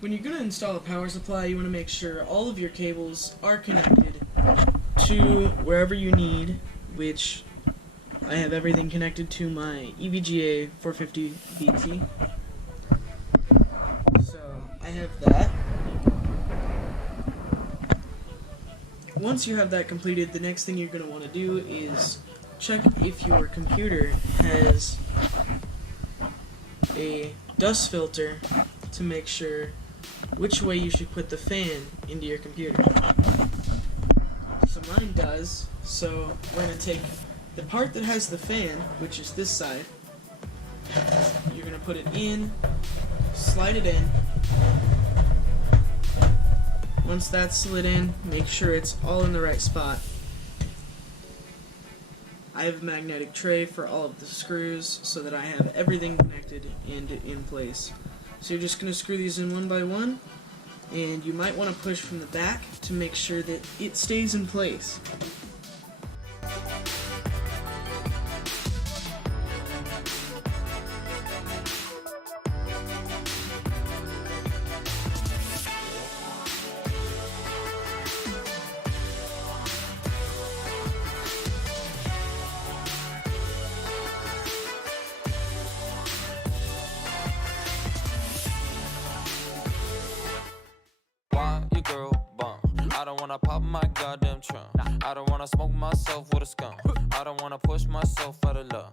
When you're going to install a power supply, you want to make sure all of your cables are connected to wherever you need, which I have everything connected to my EVGA 450 BT. So I have that. Once you have that completed, the next thing you're going to want to do is check if your computer has a dust filter to make sure which way you should put the fan into your computer. So mine does, so we're going to take the part that has the fan, which is this side, you're going to put it in, slide it in. Once that's slid in, make sure it's all in the right spot. I have a magnetic tray for all of the screws so that I have everything connected and in place. So you're just going to screw these in one by one, and you might want to push from the back to make sure that it stays in place. Why your girl bum? I don't wanna pop my goddamn trunk. I don't wanna smoke myself with a skunk. I don't wanna push myself out of love.